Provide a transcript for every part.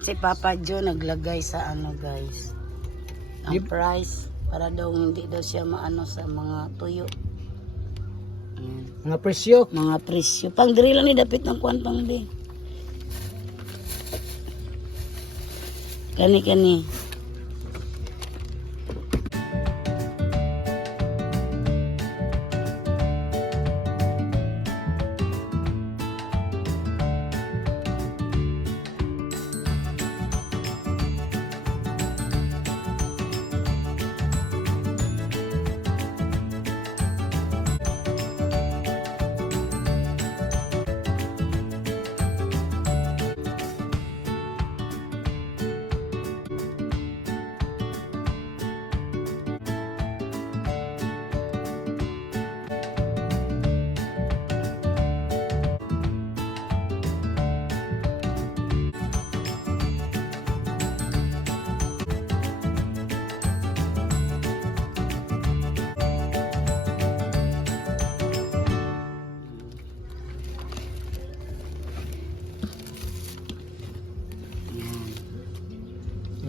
Si Papa Joe naglagay sa ano guys, ang price para daw hindi daw siya maano sa mga tuyo. Mga presyo. Mga presyo. Pang diri lang ni dapit ng kuan pang di. Kani.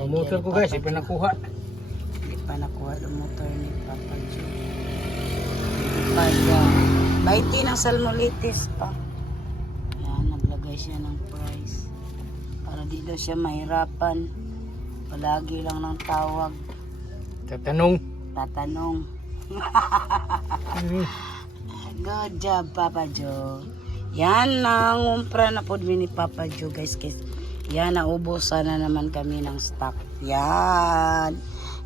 Ang motor ko guys, ipinakuha. Hindi pa nakuha yung motor ni Papa Joe. Pa siya. 20 ng salmolitis pa. Yan, naglagay siya ng price. Para di daw siya mahirapan. Palagi lang ng tawag. Tatanong. Good job, Papa Joe. Yan, nangumpra na po ni Papa Joe, guys. Yan, naubusan na naman kami ng stock. Yan.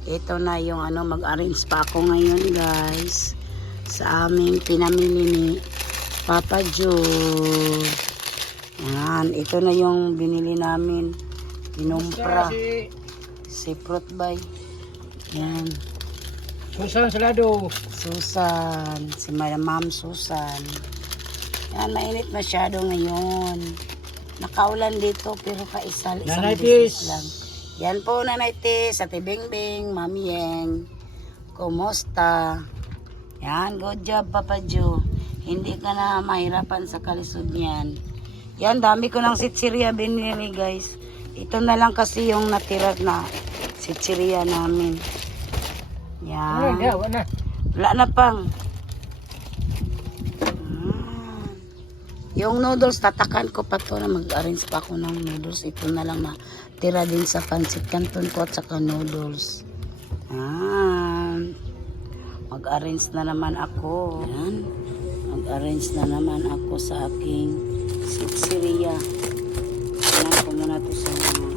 Ito na yung ano, mag-arrange pa ako ngayon, guys. Sa aming pinamili ni Papa Joe. Yan, ito na yung binili namin. Pinumpra. Si Fruit Bay. Yan. Susan Salado. Susan. Si Ma'am Susan. Yan, mainit masyado ngayon. Nakaulan dito pero isang Nanay beses Tis. lang. Yan po, Nanay Tis, Ate Bingbing, Mami Yeng. Kumusta? Yan, good job Papa Joe. Hindi ka na mahirapan sa kalisod niyan. Yan, dami ko ng sitsiriya binili guys. Ito na lang kasi yung natira na sitsiriya namin. Yan. Wala na pang. Yung noodles, tatakan ko pa to na mag-arrange pa ako ng noodles. Ito na lang na tira din sa pancit canton ko at saka noodles. Mag-arrange na naman ako. Yan. Mag-arrange na naman ako sa aking sitsiriya. Yan ko muna to sa mga.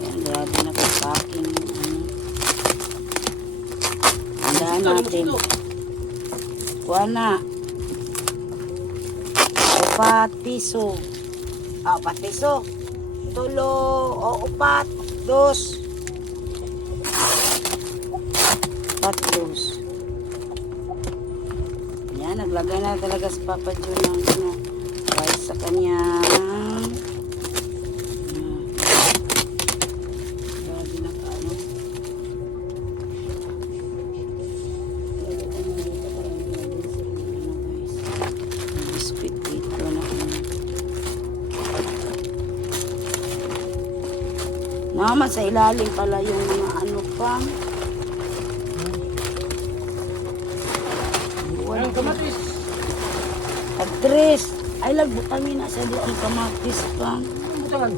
Yan, grabe na ko sa aking Andahan natin. Kuha na. Patiso. Patiso. Tulo. Upat. Dos. Dos. Yan, naglagay na talaga si Papa Joe ng ano. Rice sa kanya. Grabe na ka ano. Biscuit dito na naman sa ilalim pala yung mga ano pa. Ang kamatis. Agtres. Ay lagbutangin na sa doon kamatis pa. Ang butangan.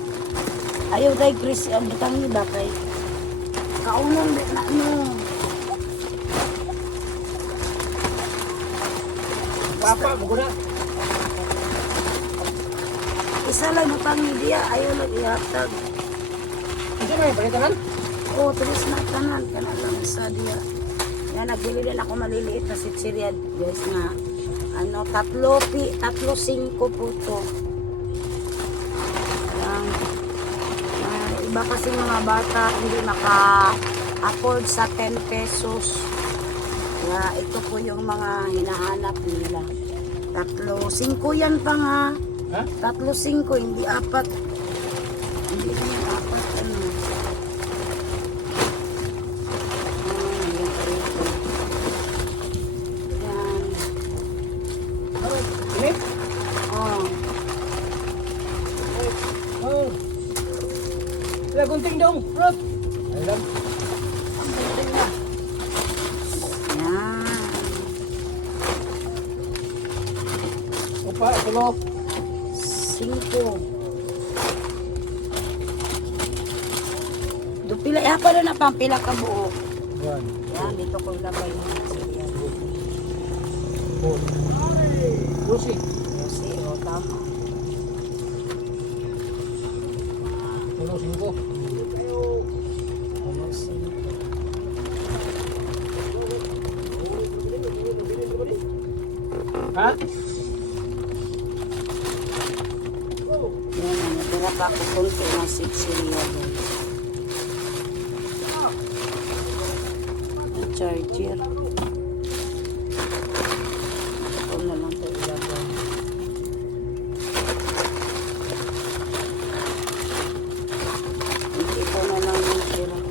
Ayaw tayo Chris. Ang butangin ba kay kaunon na ano. Papa, bukuna. Isa lang butangin diya. Ayaw lang ihatag. Hindi mo yung palitangan? Oo, tulis na tanan. Kana lang isa diya. Yan, nagbili din ako maliliit na sitsiriya. Guys nga. Ano, 3.5 po to. Yan. Iba kasi mga bata hindi maka-afford sa 10 pesos. Kaya ito po yung mga hinahanap nila. 3.5 yan pa nga. Ha? 3.5, hindi 4. Hindi yan 4. Ano. Yan. Init? Oh. Oh. Wala gunting daw, Rod. Alam. Yan. Opa, tulo. 5. Dupila, pala na pang pila ka buo. One, Yan, dito ko ilagay. Yan. 4. Lucy. Kasi, o, tama. Tulo, 5. Ano, 5. Ha? Yan, natira pa ako konti ng sitsiliya guys. Ang charger. Ito na lang ito ilagay. Ito na lang yung tira ko.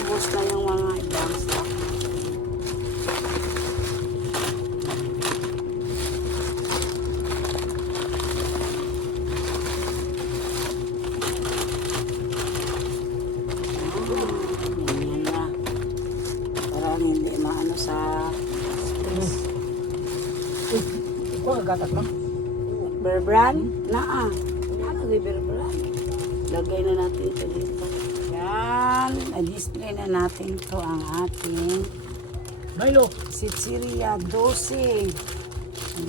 Ubos na yung mga ibang stock. Ganyan na. Para hindi maano sa stress. Ikaw, nagatat lang. Bear brand? Naa. Ano kay bear brand? Lagay na natin ito dito. Yan. I-display na natin to ang ating Milo. Sitsiriya 12.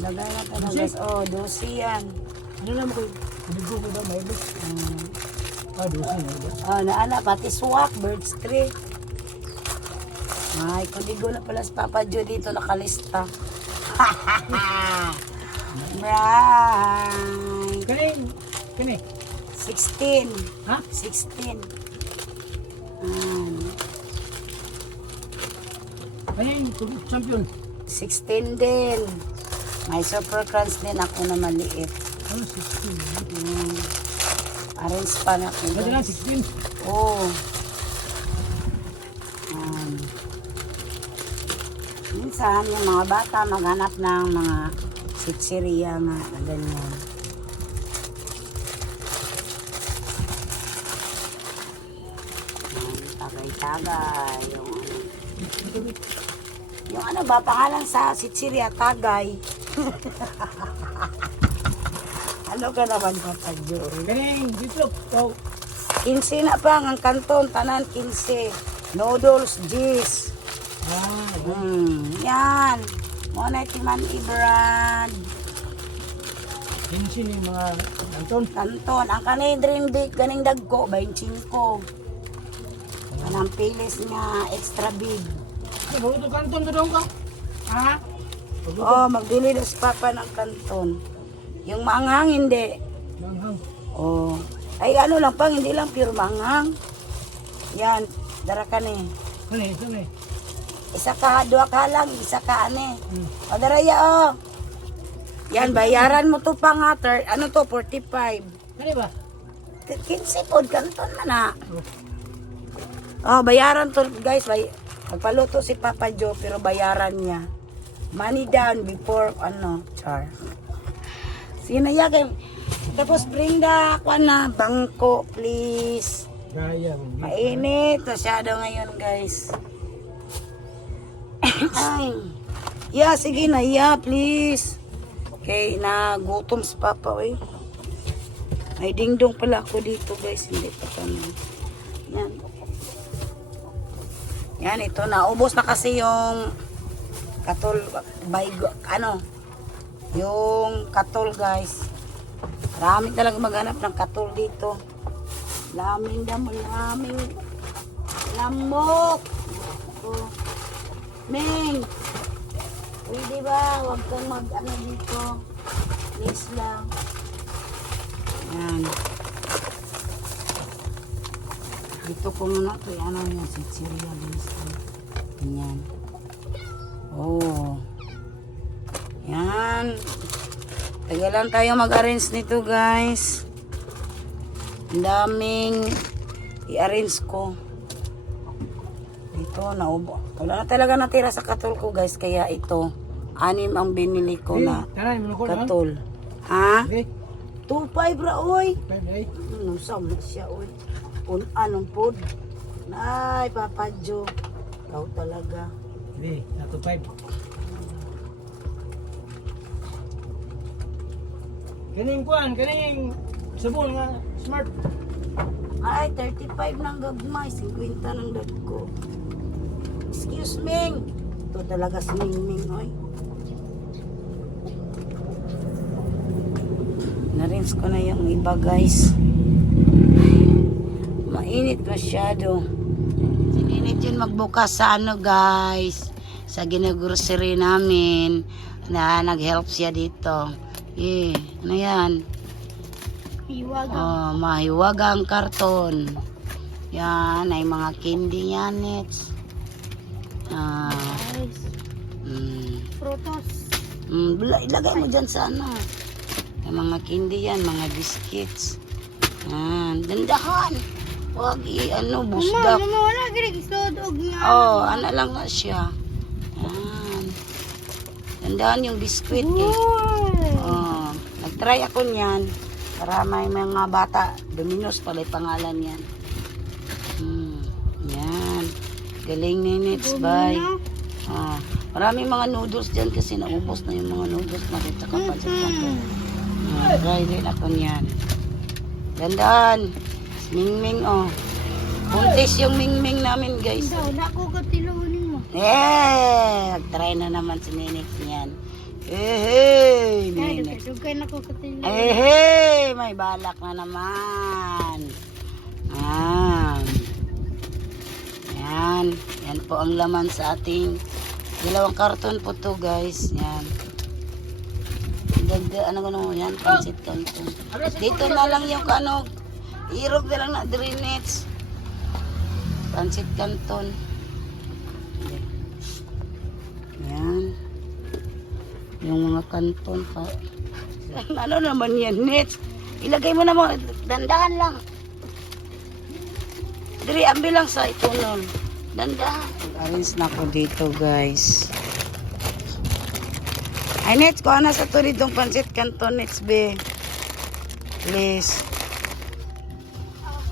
Lagay natin na guys. Oh, 12 yan. Ano naman ko? Kumigo ko daw, Milo. Ah, Lucy. Oh, naana, pati swak, birds tree. Ay, kuligo na pala si Papa Joe dito nakalista. Right. Kani. Kani. 16. Ha? 16. Kani, champion. 16 din. May super crunch din ako na maliit. Ano, 16? Arrange pa na ako. Dati lang, guys. 16. Oo. Minsan, yung mga bata maghanap ng mga sitsiriya nga na ganyan. Tagay-tagay. Yung ano ba, pangalan sa sitsiriya, tagay. Ano ka naman, Papa Joe? Kani, dito. Oh. 15 na pa ang kanton, tanan 15. Noodles, G's. Ah, Yan. Muna itiman i-brand. 15 yung mga Anton. Kanton. Ang kanay dream big, ganing dagko, 25. Anang pilis nga, extra big. Ano, ito kanton to daw ka? Ha? Oh, magbili na si Papa ng kanton. Yung maanghang, hindi. Langhang. Oh. Ay, ano lang pang, hindi lang pure maanghang. Yan, dara ka ni. Kani, kani. Isa ka, dua ka lang, isa ka ane. O daraya o. Yan, bayaran mo to pa nga, ano to, 45. Kani ba? 15 po, kanton man na. Oh, bayaran to guys, magpaluto si Papa Joe, pero bayaran niya. Money down before, char. Sinaya kayo. Tapos bring the, bangko, please. Gaya. Mainit, masyado ngayon guys. Ay. Yeah, sige na, yeah, please. Okay, nagutom si Papa, eh. May dingdong pala ako dito, guys. Hindi pa kami. Yan. Yan, ito na. Ubos na kasi yung katol, yung katol, guys. Marami talaga maghanap ng katol dito. Laming damo, laming lamok. Oh. Meng, pwede ba? Huwag kang dito. Please lang. Yan. Dito ko muna ito. Yung sitsiriya. Ganyan. Oh. Yan. Tagalan tayo mag-arrange nito, guys. Ang daming i-arrange ko. Ito, naubo. Wala na talaga natira sa katol ko, guys. Kaya ito, 6 ang binili ko na Taray, mo ko na. katol. Ha? Okay. 2.5 ra, oy. Pwede ay. Anong sama siya, oy. Anong pod? Ay, Papa Joe. Ikaw talaga. Hindi, nato 5. Kaning kuan, kaning sabon nga smart. Ay, 35 ng gagmay. 50 ng dagko. Excuse me. Ito talaga si Ming, oy. Narins ko na yung iba, guys. Mainit masyado. Sininit yun magbukas sa ano, guys. Sa ginagrocery namin. Na nag-help siya dito. Ano yan? Oh, mahiwagang karton. Yan, ay mga candy yan, Nets. Frutos. Ilagay mo dyan sa ano. Yung mga candy yan, mga biscuits. Yan, dandahan. Huwag busdak. Mama, wala ginag-isodog niya. Oh, ano lang nga siya. Yan. Dandahan yung biscuit eh. Oh, nag-try ako niyan. Para may mga bata. Domino's pala yung pangalan yan. Yan. Galing ni Nits, bye. Maraming mga noodles dyan kasi naubos na yung mga noodles natin. Tsaka pa dyan. Try din ako niyan. Dandahan. Mingming, oh. Buntis yung mingming namin, guys. Wala ko katilunin mo. Try na naman si Ninix niyan. Hey, Ninix. Dugay na ko katilunin. Hey, may balak na naman. Yan. Yan po ang laman sa ating 2 karton po to, guys. Yan. Yan, pansit kanton. Dito na lang yung irog na lang na drinets. Pansit kanton. Yan. Yung mga kanton pa. Ano naman yan, Nets? Ilagay mo na mga dandahan lang. Diri, ambil lang sa ito nun. Dandahan. Arrange na ko dito, guys. Ay, Nets, kuha na sa to ditong pansit kanton, Nets, be. Please.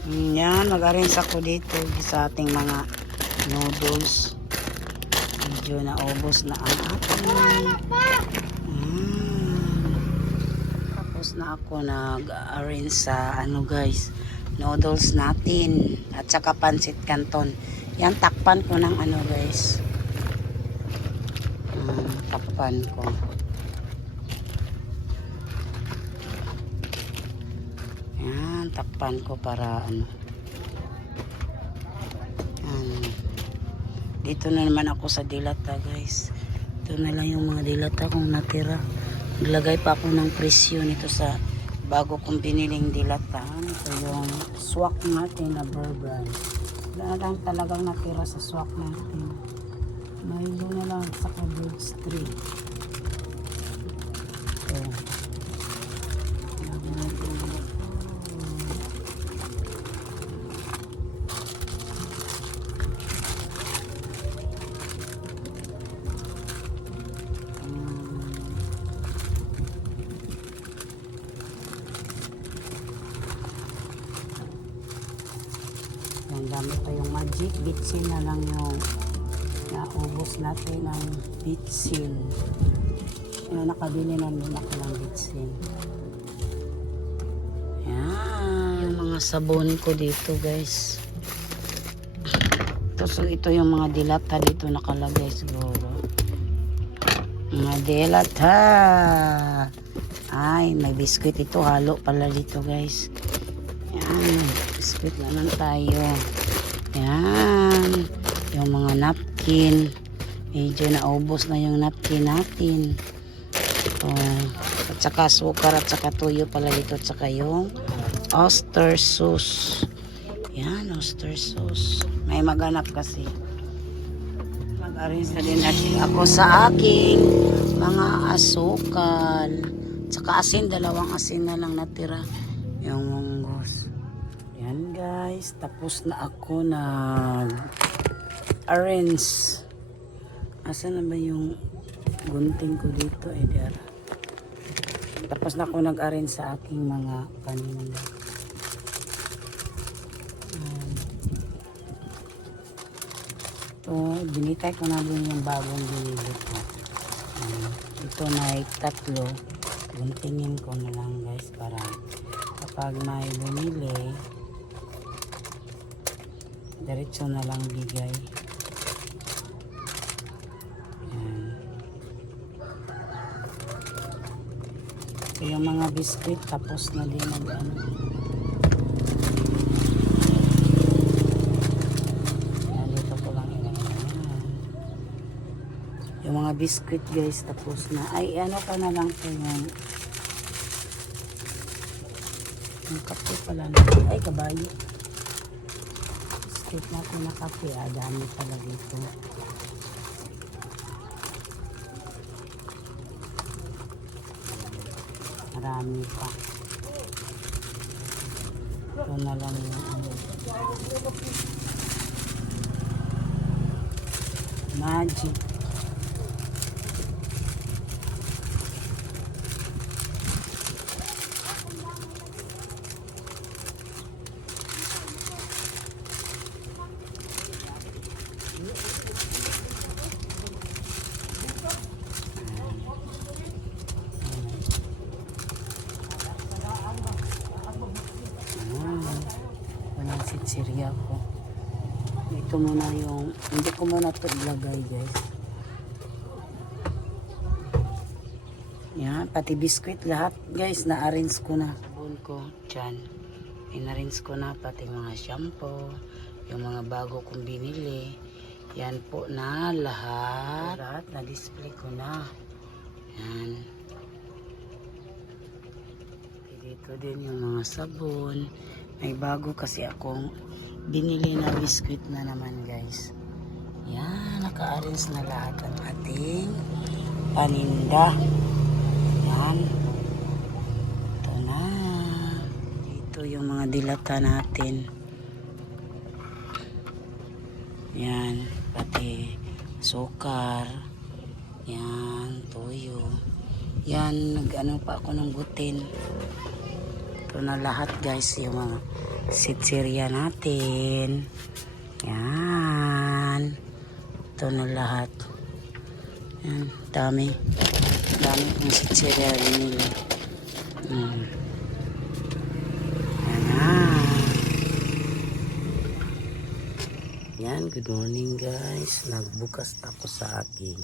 Yan, mag-arrange ako dito sa ating mga noodles. Medyo naubos na ang ating. Tapos na ako nag-arrange sa guys, noodles natin at saka pansit canton. Yan, takpan ko ng guys. Takpan ko. Yan, takpan ko para Yan. Dito na naman ako sa dilata, guys. Ito na lang yung mga dilata kong natira. Naglagay pa ako ng presyo nito sa bago kong biniling dilata. Ito yung swak natin na bourbon. Wala lang talagang natira sa swak natin. Mayroon na lang sa birds tree. Ito. Yan, gamit pa yung magic bitsin na lang yung naubos natin ng bitsin. Yan, nakabili na din ako ng bitsin. Yan, yung mga sabon ko dito, guys. So ito yung mga dilata dito nakalagay siguro. Mga dilata. Ay, may biskuit ito. Halo pala dito, guys. Yan, biskuit naman tayo. Yan, yung mga napkin. Medyo naubos na yung napkin natin. At saka sukar at saka tuyo pala dito. At saka yung oyster sauce. Yan, oyster sauce. May maganap kasi. Mag-arrange na din ako sa aking mga asukal. Tsaka asin, 2 asin na lang natira. Yung munggos. Yan, guys. Tapos na ako nag-arrange. Asa na ba yung gunting ko dito? Dara. Tapos na ako nag-arrange sa aking mga paninda. Ito, binitay ko na din yung bagong binili ko. Ito na ay 3. Guntingin ko na lang guys para kapag may bumili, diretso na lang bigay. Yan. So, yung mga biscuit tapos na din ano. Yan, dito ko lang ilagay. Yung mga biscuit guys tapos na. Ay ano ka na lang po yung kape pala na. Ay kabayo. Biscuit natin na kape. Dami pala dito. Marami pa. Ito na lang yung ano. Magic. Walang sitsirya ko. Ito muna yung, hindi ko muna ito ilagay guys. Yan, pati biskuit lahat guys, na-arrange ko na. Sabon ko, dyan. In-arrange ko na pati mga shampoo, yung mga bago kong binili. Yan po na lahat. Lahat na-display ko na. Yan. Dito din yung mga sabon. May bago kasi akong binili na biscuit na naman guys. Yan, naka-arrange na lahat ang ating paninda. Yan. Ito na. Dito yung mga dilata natin. Yan, pati sukar. Yan, toyo. Yan, nag-ano pa ako ng butin. Ito na lahat guys, yung mga sitsirya natin. Yan. Ito na lahat. Yan, dami. Dami kong sitsirya binili. Yan na. Yan, good morning guys. Nagbukas ako sa aking